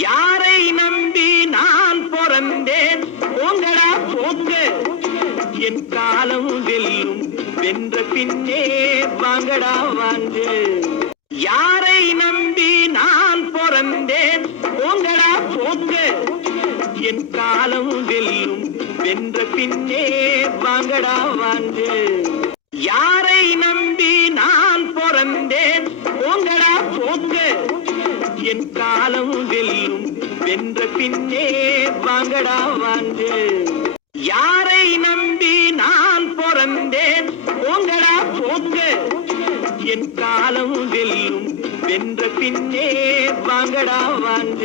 யாரை நம்பி நான் பிறந்தேன் போங்கடா போங்க, என் காலம் வெல்லும் வென்ற பின்னே வாங்கடா வாங்க. யாரை நம்பி நான் பிறந்தேன் போங்கடா போங்க, என் காலம் வெல்லும் வென்ற பின்னே வாங்கடா வாங்க. யாரை நம்பி நான் பிறந்தேன் போங்கடா போங்க, என் காலம் வெல்லும் வென்ற பின்னே வாங்கடா வாங்க. யாரை நம்பி நான் பிறந்தேன் போங்கடா போங்க, என் காலம் வெல்லும் வென்ற பின்னே வாங்கடா வாங்க.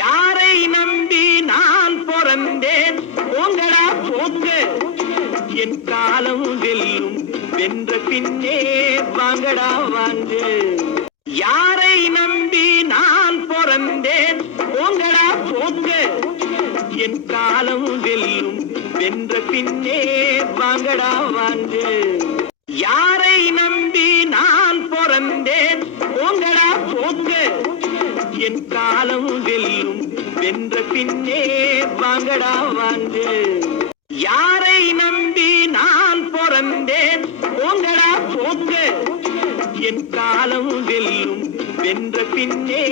யாரை நம்பி நான் பிறந்தேன் போங்கடா போங்க, என் காலம் வெல்லும் வென்ற பின்னே வாங்கடா வாங்க. யாரை நம்பி நான் பிறந்தேன் போங்கடா போங்க, என் காலம் வெல்லும் வென்ற பின்னே வாங்கடா வாங்க. யாரை நம்பி நான் பிறந்தேன் போங்கடா போங்க, என் காலம் வெல்லும் வென்ற பின்னே வாங்கடா வாங்க. யாரை நம்பி நான் பிறந்தேன் போங்கடா போங்க, என் காலம் வெல்லும் வென்ற பின்னே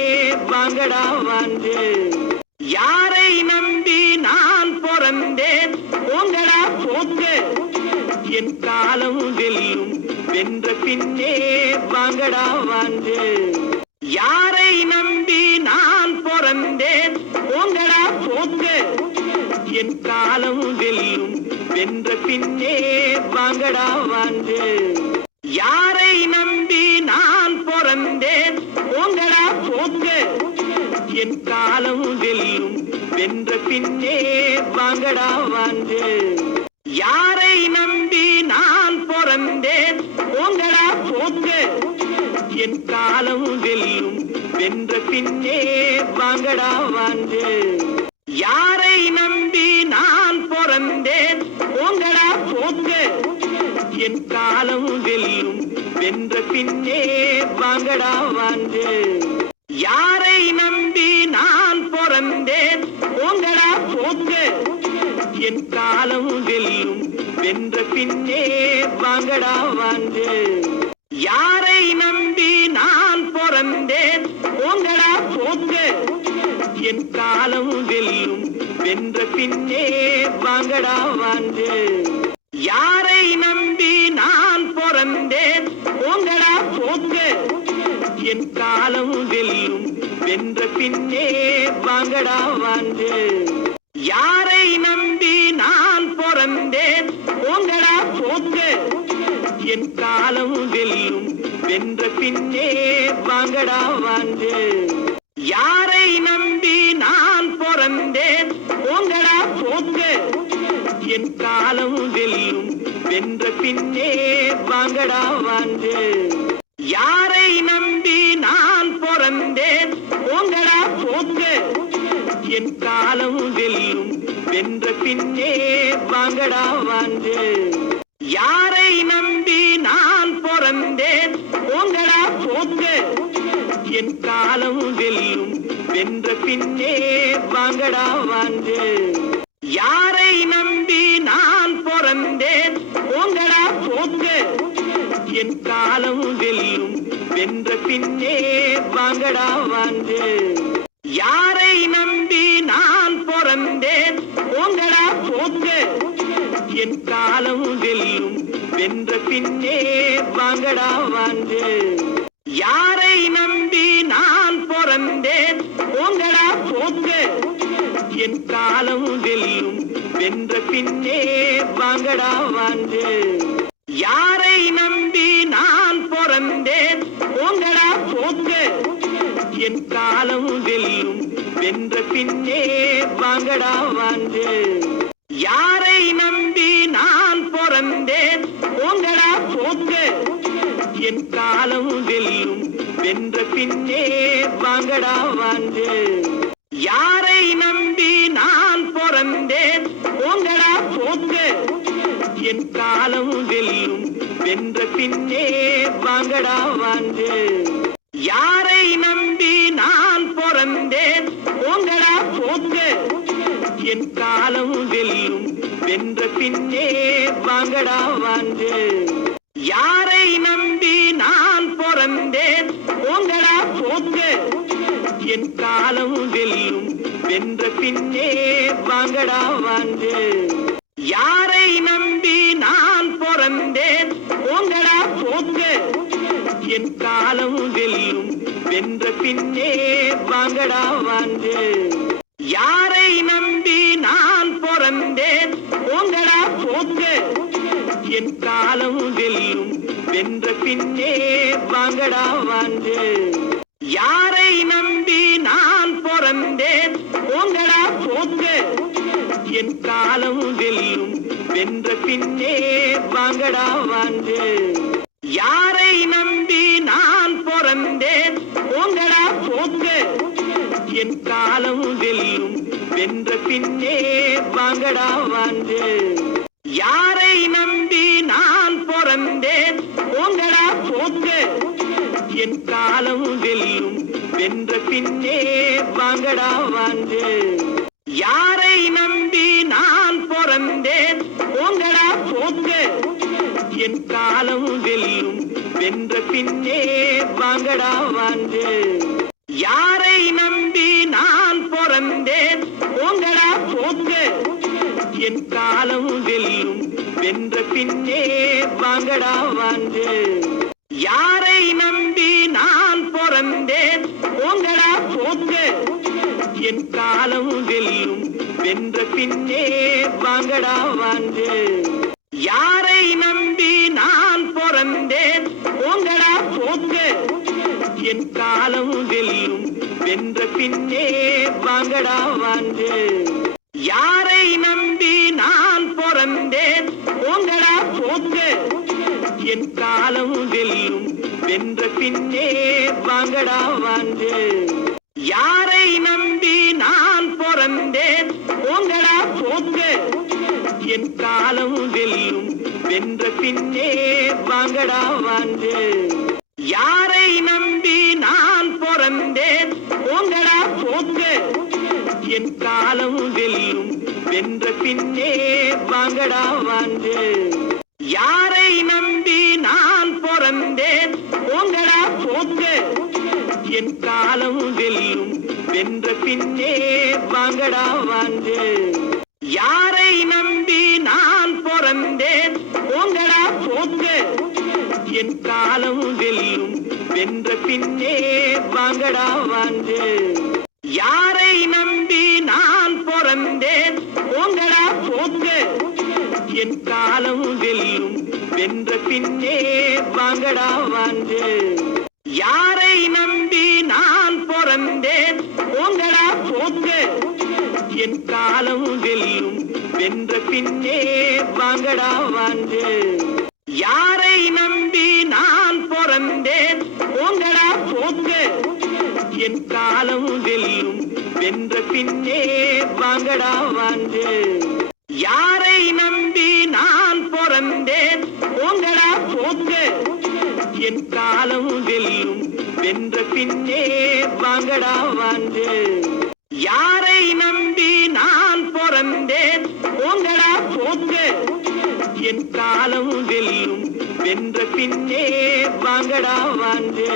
வாங்கடா வாங்க. யாரை நம்பி நான் பிறந்தேன் போங்கடா போங்க, என் காலம் வெல்லும் வென்ற பின்னே வாங்கடா வாங்க. யாரை நம்பி நான் பிறந்தேன் போங்கடா போங்க, என் காலம் வெல்லும் வென்ற பின்னே வாங்கடா வாங்க. யாரை நம்பி நான் பிறந்தேன் போங்கடா போங்க, என் காலம் வெல்லும் வென்ற பின்னே வாங்கடா வாங்க. யாரை நம்பி நான் பிறந்தேன் போங்கடா போங்க, என் காலம் வெல்லும் வென்ற பின்னே வாங்கடா வாங்க. யாரை நம்பி நான் பிறந்தேன் போங்கடா போங்க, என் காலம் வெல்லும் வென்ற பின்னே வாங்கடா வாங்க. யாரை நம்பி நான் பிறந்தேன் போங்கடா போங்க, என் காலம் வெல்லும் வென்ற பின்னே வாங்கடா வாங்க. யாரை நம்பி நான் பிறந்தேன் போங்கடா போங்க, என் காலம் வெல்லும் வென்ற பின்னே வாங்கடா வாங்க. யாரை நம்பி நான் பிறந்தேன் போங்கடா போங்க, என் காலம் வெல்லும் வென்ற பின்னே வாங்கடா வாங்க. யாரை நம்பி நான் பிறந்தேன் போங்கடா போங்க, என் காலம் வெல்லும் வென்ற பின்னே வாங்கடா வாங்க. யாரை நம்பி நான் பிறந்தேன் போங்கடா போங்க, என் காலம் வெல்லும் வென்ற பின்னே வாங்கடா வாங்க. யாரை நம்பி நான் பிறந்தேன் போங்கடா போங்க, என் காலம் வெல்லும் வென்ற பின்னே வாங்கடா வாங்க. யாரை நம்பி நான் பிறந்தேன் போங்கடா போங்க, என் காலம் வெல்லும் வென்ற பின்னே வாங்கடா வாங்க. யாரை நம்பி நான் பிறந்தேன் போங்கடா போங்க, என் காலம் வெல்லும் வென்ற பின்னே வாங்கடா வாங்க. யாரை நம்பி நான் பிறந்தேன் போங்கடா போங்க, என் காலம் வெல்லும் வென்ற பின்னே வாங்கடா வாங்க. யாரை நம்பி நான் பிறந்தேன் போங்கடா போங்க, என் காலம் வெல்லும் வென்ற பின்னே வாங்கடா வாங்க. யாரை நம்பி நான் பிறந்தேன் போங்கடா போங்க, என் காலம் வெல்லும் வென்ற பின்னே வாங்கடா வாங்க. யாரை நம்பி நான் பிறந்தேன் போங்கடா போங்க, என் காலம் வெல்லும் வென்ற பின்னே வாங்கடா வாங்க. யாரை நம்பி நான் பிறந்தேன் போங்கடா போங்க, என் காலம் வெல்லும் வென்ற பின்னே வாங்கடா வாங்க. யாரை நம்பி நான் பிறந்தேன் என் காலம் வெல்லும் வென்ற பின்னே வாங்கடா வாங்கு. யாரை நம்பி நான் பிறந்தேன் போங்கடா போங்க. என் காலம் வெல்லும் வென்ற பின்னே வாங்கடா வாங்கு. யாரை நம்பி நான் பிறந்தேன் போங்கடா போங்க. என் காலம் வெல்லும் வென்ற பின்னே வாங்கடா வாங்கு. யாரை நம்பி நான் பிறந்தேன் போங்கடா போங்க. என் காலம் வெல்லும் வென்ற பின்னே வாங்கடா வாங்கு. யாரை நம்பி நான் பிறந்தேன் போங்கடா போங்க. என் காலம் வெல்லும் வென்ற பின்னே வாங்கடா வாங்கு. யாரை நம்பி நான் பிறந்தேன் போங்கடா போங்க. என் காலம் வெல்லும் வென்ற பின்னே வாங்கடா வாங்கு. யாரை நம்பி நான் பிறந்தேன் போங்கடா போங்க. என் காலம் வெல்லும் வென்ற பின்னே வாங்கடா வாங்கு. யாரை நம்பி நான் பிறந்தேன் போங்கடா போங்க. என் காலம் வெல்லும் வென்ற பின்னே வாங்கடா வாங்கு. யாரை நம்பி நான் பிறந்தேன் போங்கடா போங்க. என் காலம் வெல்லும் வென்ற பின்னே வாங்கடா வாங்கு. யாரை நம்பி நான் பிறந்தேன் போங்கடா போங்க. என் காலம் வெல்லும் வென்ற பின்னே வாங்கடா வாங்கு. யாரை நம்பி நான் பிறந்தேன் போங்கடா போங்க. என் காலம் வெல்லும் வென்ற பின்னே வாங்கடா வாங்கு. யாரை நம்பி நான் பிறந்தேன் போங்கடா போங்க. என் காலம் வெல்லும் வென்ற பின்னே வாங்கடா வாங்கு. யாரை நம்பி நான் பிறந்தேன் போங்கடா போங்க. என் காலம் வெல்லும் வென்ற பின்னே வாங்கடா வாங்கு. யாரை நம்பி நான் பிறந்தேன் போங்கடா போங்க. என் காலம் வெல்லும் வென்ற பின்னே வாங்கடா வாங்கு. யாரை நம்பி நான் பிறந்தேன் போங்கடா போங்க. என் காலம் வெல்லும் வென்ற பின்னே வாங்கடா வாங்கு. யாரை நம்பி நான் பிறந்தேன் போங்கடா போங்க. என் காலம் வெல்லும் வென்ற பின்னே வாங்கடா வாங்கு. யாரை நம்பி நான் பிறந்தேன் போங்கடா போங்க. என் காலம் வெல்லும் வென்ற பின்னே வாங்கடா வாங்கு. யாரை நம்பி நான் பிறந்தேன் போங்கடா போங்க. என் காலம் வெல்லும் வென்ற பின்னே வாங்கடா வாங்கு. யாரை நம்பி நான் பிறந்தேன் போங்கடா போங்க. என் காலம் வெல்லும் வென்ற பின்னே வாங்கடா வாங்கு. யாரை நம்பி நான் பிறந்தேன் போங்கடா போங்க. என் காலம் வெல்லும் வென்ற பின்னே வாங்கடா வாங்கு. யாரை நம்பி நான் பிறந்தேன் போங்கடா போங்க. என் காலம் வெல்லும் வென்ற பின்னே வாங்கடா வாங்கு.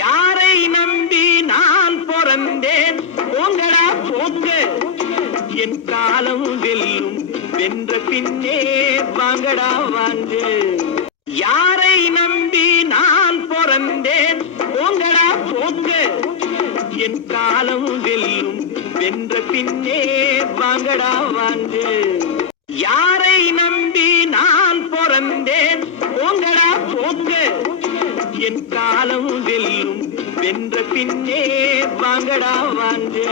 யாரை நம்பி நான் பிறந்தேன் போங்கடா போங்க. என் காலம் வெல்லும் வென்ற பின்னே வாங்கடா வாங்கு. யாரை நம்பி நான் பிறந்தேன் போங்கடா போங்க. என் காலம் வெல்லும் வென்ற பின்னே வாங்கடா வாங்கு. யாரை நம்பி நான் பிறந்தேன் போங்கடா போங்க. என் காலம் வெல்லும் வென்ற பின்னே வாங்கடா வாங்கு.